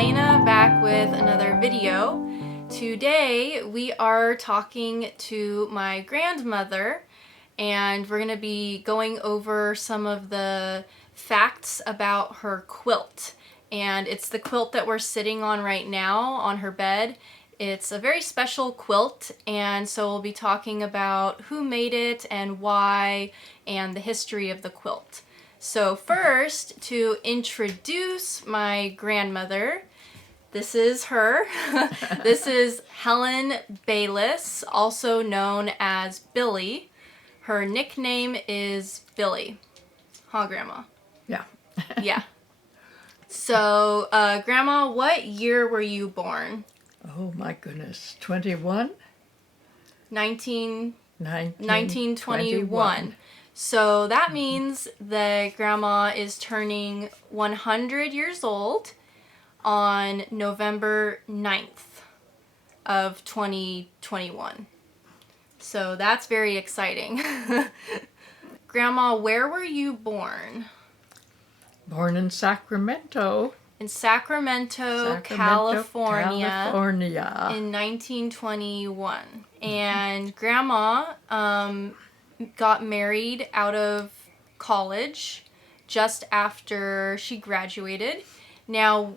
Elena back with another video. Today we are talking to my grandmother and we're going to be going over some of the facts about her quilt. And it's the quilt that we're sitting on right now on her bed. It's a very special quilt, and so we'll be talking about who made it and why and the history of the quilt. So first, to introduce my grandmother, this is her. This is Helen Louise, also known as Billie. Her nickname is Billie. Huh, Grandma? Yeah. Yeah. So, Grandma, what year were you born? Oh my goodness, 21? 1921. So that means that Grandma is turning 100 years old on November 9th of 2021. So that's very exciting. Grandma, where were you born? Born in Sacramento. In Sacramento, California, in 1921. And Grandma got married out of college just after she graduated. Now,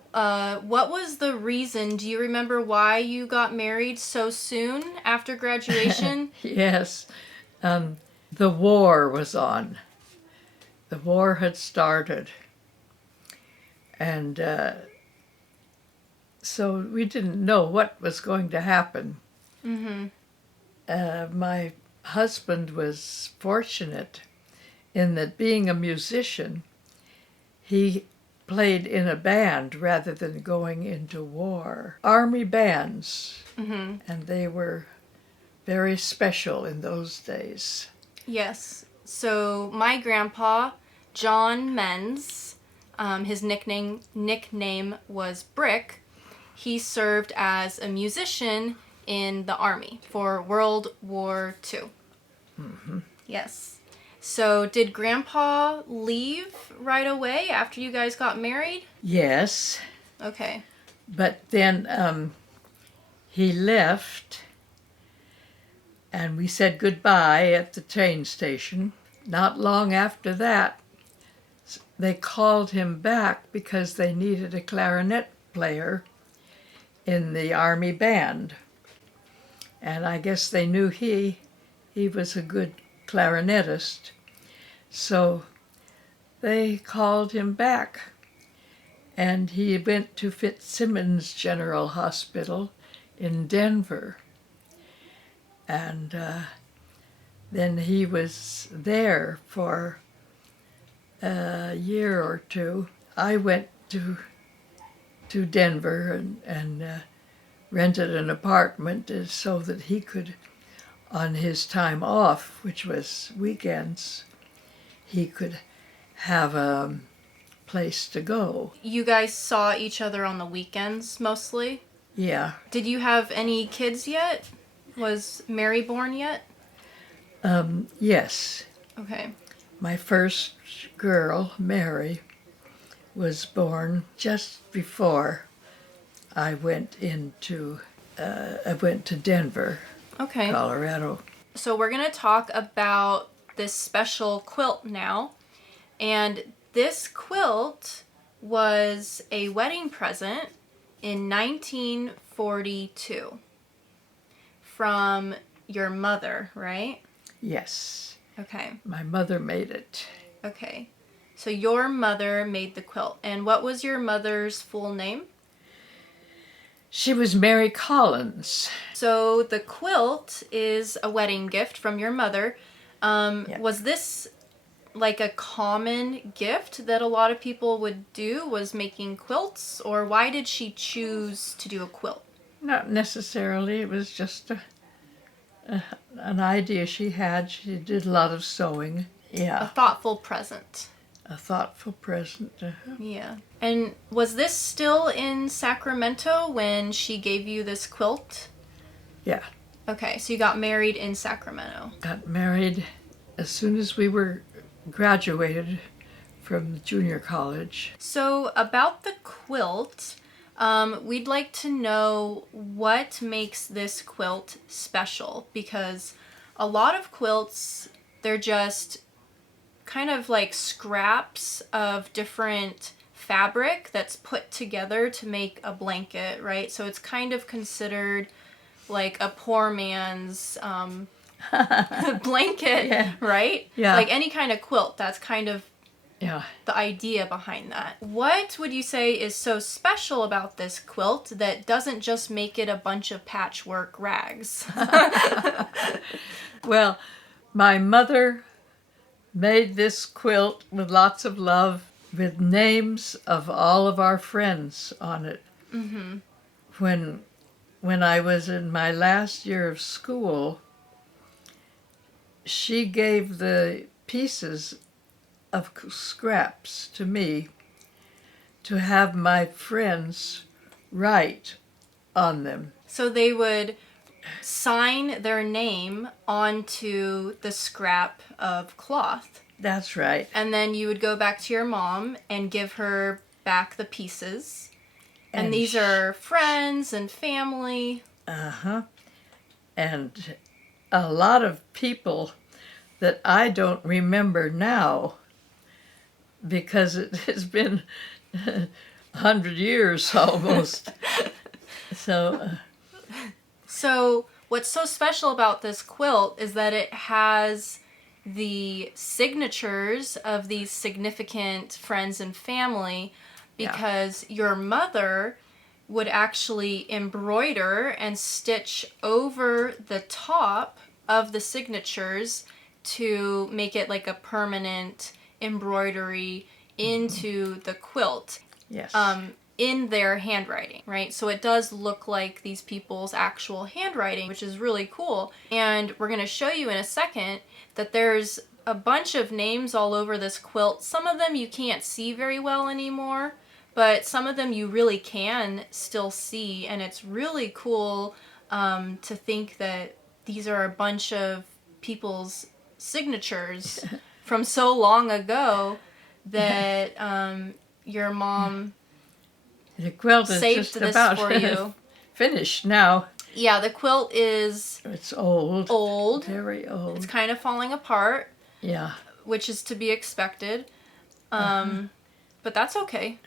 what was the reason? Do you remember why you got married so soon after graduation? Yes. The war was on. The war had started. And so we didn't know what was going to happen. Mm-hmm. My husband was fortunate in that, being a musician, he played in a band rather than going into war. Army bands, Mm-hmm. and they were very special in those days. Yes. So my grandpa, John Menz, his nickname was Brick. He served as a musician in the Army for World War II. Mm-hmm. Yes. So did Grandpa leave right away after you guys got married? Yes, Okay. but then he left, and we said goodbye at the train station. Not long after that, they called him back because they needed a clarinet player in the Army band. And I guess they knew he was a good clarinetist. So they called him back. And he went to Fitzsimmons General Hospital in Denver. And then he was there for a year or two. I went to Denver and rented an apartment so that he could, on his time off, which was weekends, he could have a place to go. You guys saw each other on the weekends mostly? Yeah. Did you have any kids yet? Was Mary born yet? Yes. Okay. My first girl, Mary, was born just before I went to Denver, Okay. Colorado. So we're going to talk about this special quilt now. And this quilt was a wedding present in 1942 from your mother, right? Yes. Okay. My mother made it. Okay. So your mother made the quilt. And what was your mother's full name? She was Mary Collins. So the quilt is a wedding gift from your mother. Yeah. Was this like a common gift that a lot of people would do, was making quilts? Or why did she choose to do a quilt? Not necessarily. It was just an idea she had. She did a lot of sewing. A Yeah. thoughtful present. A thoughtful present. Yeah. And was this still in Sacramento when she gave you this quilt? Yeah. Okay, so you got married in Sacramento. Got married as soon as we were graduated from junior college. So about the quilt, We'd like to know what makes this quilt special, because a lot of quilts, they're just kind of like scraps of different fabric that's put together to make a blanket, right? So it's kind of considered like a poor man's blanket, Yeah. right? Yeah. Like any kind of quilt, that's kind of Yeah. the idea behind that. What would you say is so special about this quilt that doesn't just make it a bunch of patchwork rags? Well, my mother made this quilt with lots of love, with names of all of our friends on it. Mm-hmm. When I was in my last year of school, she gave the pieces of scraps to me to have my friends write on them. So they would sign their name onto the scrap of cloth. That's right. And then you would go back to your mom and give her back the pieces. And these are friends and family. Uh-huh. And a lot of people that I don't remember now, because it has been 100 years almost. So what's so special about this quilt is that it has the signatures of these significant friends and family, because your mother would actually embroider and stitch over the top of the signatures to make it like a permanent embroidery into the quilt. Yes. In their handwriting, right? So it does look like these people's actual handwriting, which is really cool. And we're going to show you in a second that there's a bunch of names all over this quilt. Some of them you can't see very well anymore, but some of them you really can still see. And it's really cool to think that these are a bunch of people's signatures from so long ago that your mom the quilt is saved just this about for you. finished now. Yeah, the quilt is It's old. old. Very old. It's kind of falling apart, Yeah. which is to be expected. But that's okay.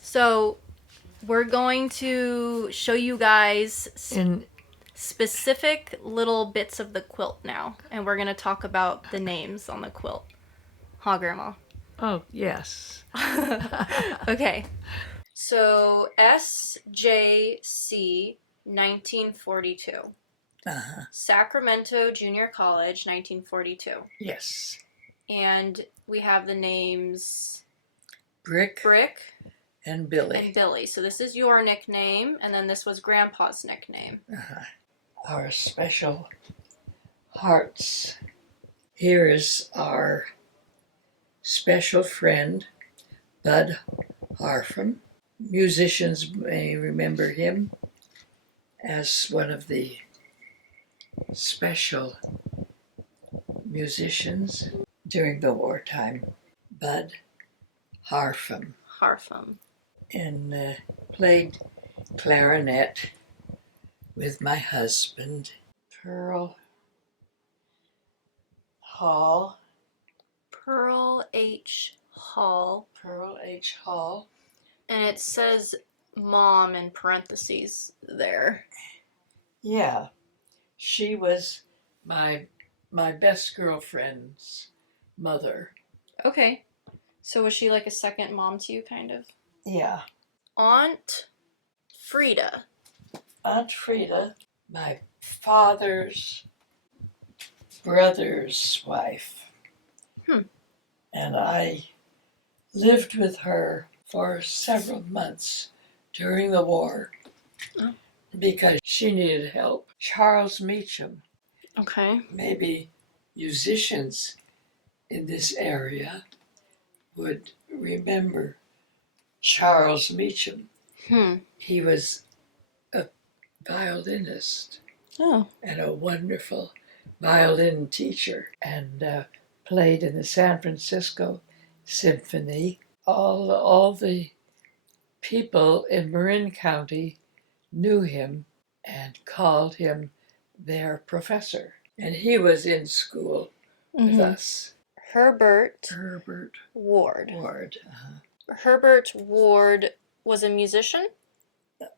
So we're going to show you guys In specific little bits of the quilt now. And we're going to talk about the names on the quilt. Huh, Grandma? oh yes. Okay. So SJC 1942. Uh-huh. Sacramento Junior College 1942. Yes. And we have the names Brick and Billy. and Billy. So this is your nickname, and then this was Grandpa's nickname. Uh-huh. Our special hearts. Here is our special friend, Bud Harfam. Musicians may remember him as one of the special musicians during the wartime. Bud Harfam. Harfam. And played clarinet with my husband. Pearl Hall. Pearl H. Hall. Pearl H. Hall. And it says mom in parentheses there. Yeah, she was my best girlfriend's mother. Okay. So was she like a second mom to you, kind of? Yeah. Aunt Frida. Aunt Frida, my father's brother's wife. And I lived with her for several months during the war because she needed help. Charles Meacham. Okay. Maybe musicians in this area would remember Charles Meacham. He was a violinist and a wonderful violin teacher, and played in the San Francisco Symphony all the people in Marin County knew him and called him their professor. And he was in school with us. Herbert Herbert Ward. Ward. Herbert Ward was a musician?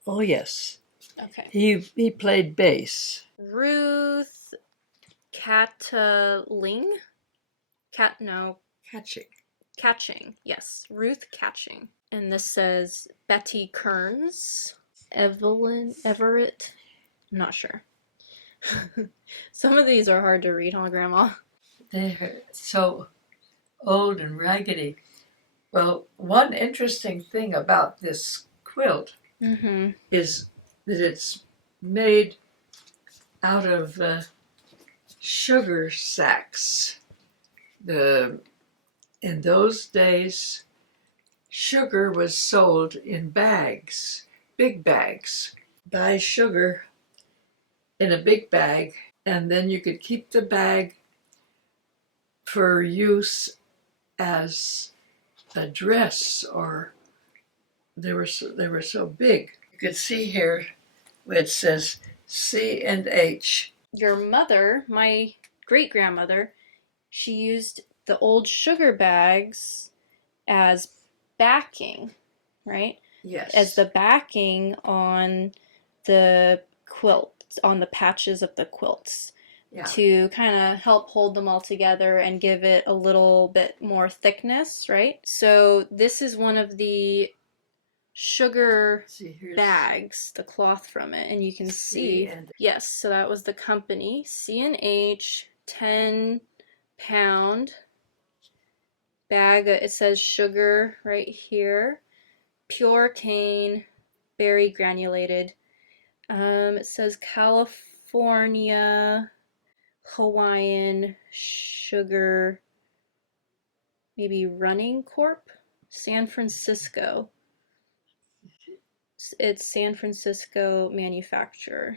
Oh, yes. Okay. He played bass. Ruth Catching. Catching, yes. Ruth Catching. And this says Betty Kearns. Everett. I'm not sure. Some of these are hard to read, huh, Grandma? They're so old and raggedy. Well, one interesting thing about this quilt is that it's made out of sugar sacks. In those days, sugar was sold in bags, big bags. Buy sugar in a big bag, and then you could keep the bag for use as a dress, or they were so big. You could see here where it says C and H. Your mother, my great-grandmother, she used the old sugar bags as backing, right? Yes. As the backing on the quilt, on the patches of the quilts. Yeah. To kind of help hold them all together and give it a little bit more thickness, right? So this is one of the sugar bags, the cloth from it, and you can see, yes, so that was the company, C&H, 10-pound bag. It says sugar right here, pure cane, very granulated. It says California, Hawaiian sugar, maybe Running Corp, San Francisco. It's San Francisco manufacturer.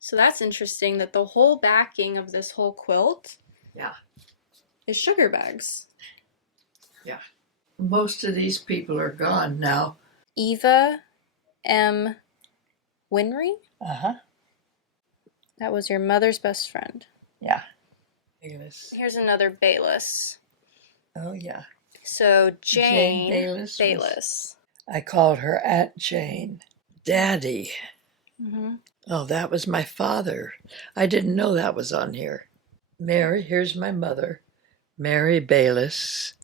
So that's interesting that the whole backing of this whole quilt is sugar bags. Yeah. Most of these people are gone now. Eva M. Winry? Uh-huh. That was your mother's best friend. Yeah. Bayless. Here's another Bayless. Oh, yeah. So Jane Bayless. I called her Aunt Jane. Daddy. Oh, that was my father. I didn't know that was on here. Mary, here's my mother, Mary Bayless.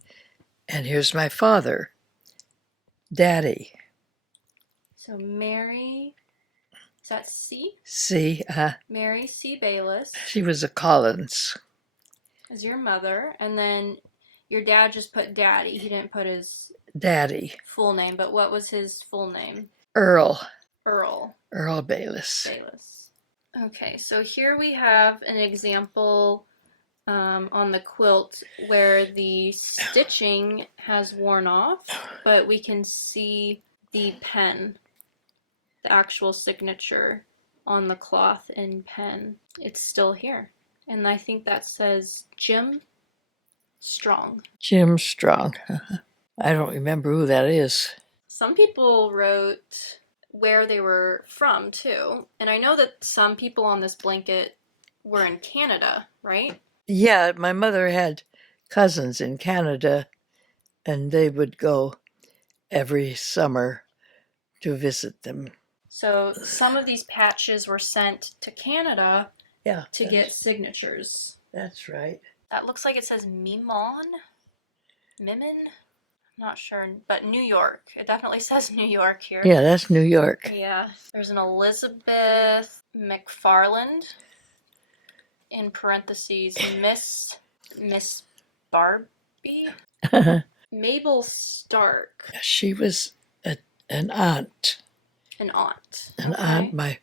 And here's my father, Daddy. So Mary, is that C? C. Mary C. Bayless. She was a Collins. Is your mother. And then your dad just put Daddy. He didn't put his Daddy full name, but what was his full name? Earl Bayless. Okay, so here we have an example on the quilt where the stitching has worn off, but we can see the pen, the actual signature on the cloth in pen. It's still here. And I think that says Jim Strong. Jim Strong. I don't remember who that is. Some people wrote where they were from, too. And I know that some people on this blanket were in Canada, right? Yeah, my mother had cousins in Canada, and they would go every summer to visit them. So some of these patches were sent to Canada to get signatures. That's right. That looks like it says Mimon? Not sure, but New York. It definitely says New York here. Yeah, that's New York. Yeah. There's an Elizabeth McFarland, in parentheses, Miss Barbie. Mabel Stark. She was an aunt. An aunt. An aunt, my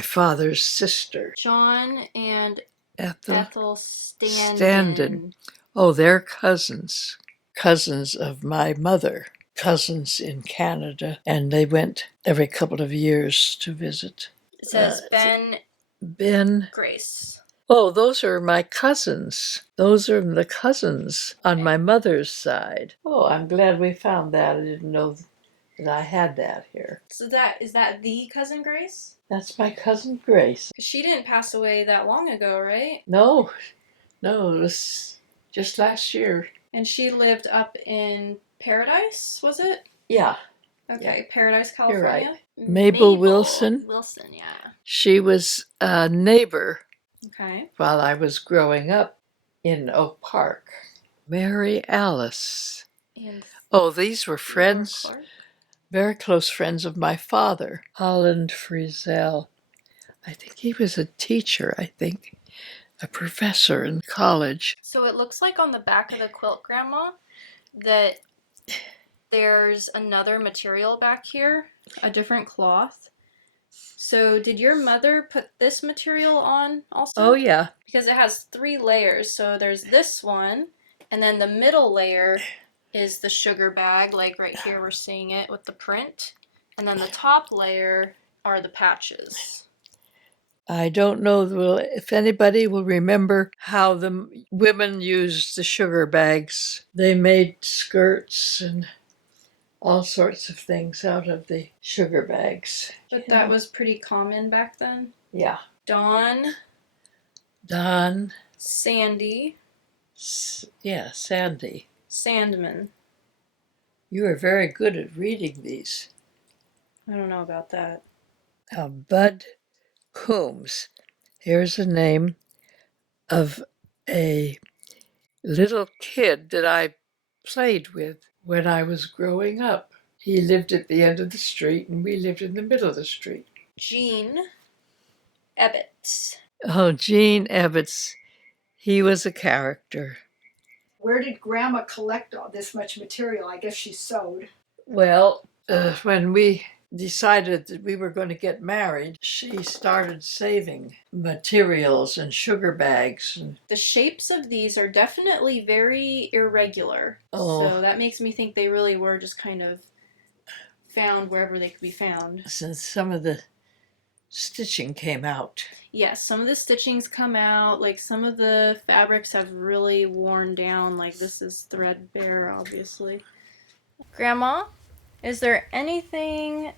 father's sister. John and Ethel Standen. Oh, they're cousins. Cousins of my mother. Cousins in Canada. And they went every couple of years to visit. It says Ben Ben Grace. Oh, those are my cousins. Those are the cousins on my mother's side. Oh, I'm glad we found that. I didn't know that I had that here. So is that the cousin Grace? That's my cousin Grace. 'Cause she didn't pass away that long ago, right? No, it was just last year. And she lived up in Paradise, was it? Yeah. Okay, Yeah. Paradise, You're California. right. Mabel Wilson. Wilson, yeah. She was a neighbor Okay. while I was growing up in Oak Park. Mary Alice. And Oh, these were friends, Clark. very close friends of my father. Holland Frizzell. I think he was a teacher, a professor in college. So it looks like on the back of the quilt, Grandma, that there's another material back here, a different cloth. So did your mother put this material on also? Oh, yeah. Because it has 3 layers. So there's this one, and then the middle layer is the sugar bag, like right here we're seeing it with the print. And then the top layer are the patches. I don't know if anybody will remember how the women used the sugar bags. They made skirts and all sorts of things out of the sugar bags. But that was pretty common back then. Yeah. Don. Sandy. Yeah, Sandy. Sandman. You are very good at reading these. I don't know about that. Bud Coombs. Here's a name of a little kid that I played with when I was growing up. He lived at the end of the street and we lived in the middle of the street. Gene Ebbets. Oh, Gene Ebbets. He was a character. Where did Grandma collect all this much material? I guess she sewed. Well, when we decided that we were going to get married, she started saving materials and sugar bags. The shapes of these are definitely very irregular. Oh. So that makes me think they really were just kind of found wherever they could be found. Since some of the stitching came out. Yes, some of the stitchings come out. Like some of the fabrics have really worn down. Like this is threadbare, obviously. Grandma, is there anything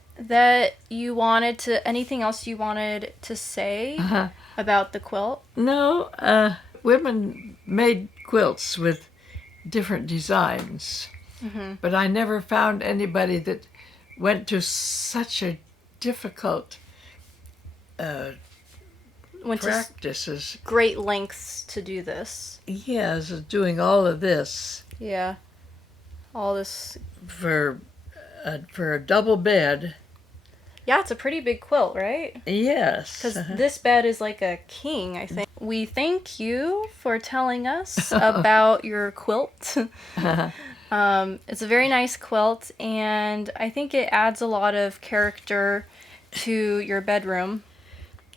anything else you wanted to say about the quilt? No, women made quilts with different designs, but I never found anybody that went to such a difficult practices. Great lengths to do this. Yes, doing all of this. Yeah, all this for a double bed. Yeah, it's a pretty big quilt, right? Yes. Because this bed is like a king, I think. We thank you for telling us about your quilt. It's a very nice quilt, and I think it adds a lot of character to your bedroom.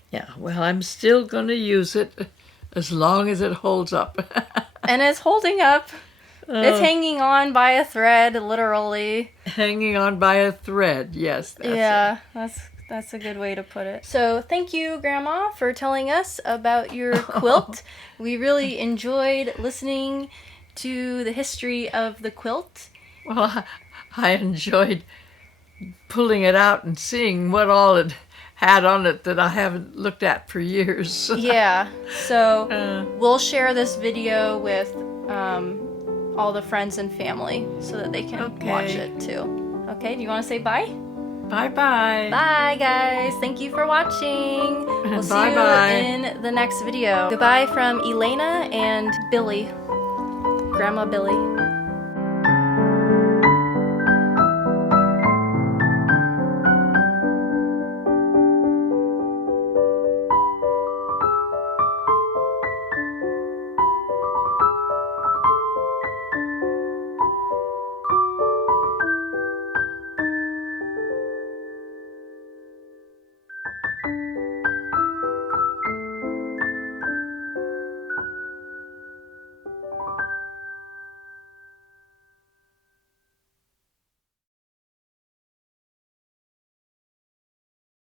Yeah, well, I'm still going to use it as long as it holds up. And it's holding up. It's hanging on by a thread, literally. Hanging on by a thread, yes. That's a good way to put it. So thank you, Grandma, for telling us about your quilt. We really enjoyed listening to the history of the quilt. Well, I enjoyed pulling it out and seeing what all it had on it that I haven't looked at for years. Yeah, so we'll share this video with all the friends and family so that they can watch it too. Okay, do you want to say bye? Bye-bye. Bye, guys. Thank you for watching. We'll see you in the next video. Goodbye from Elena and Billie. Grandma Billie.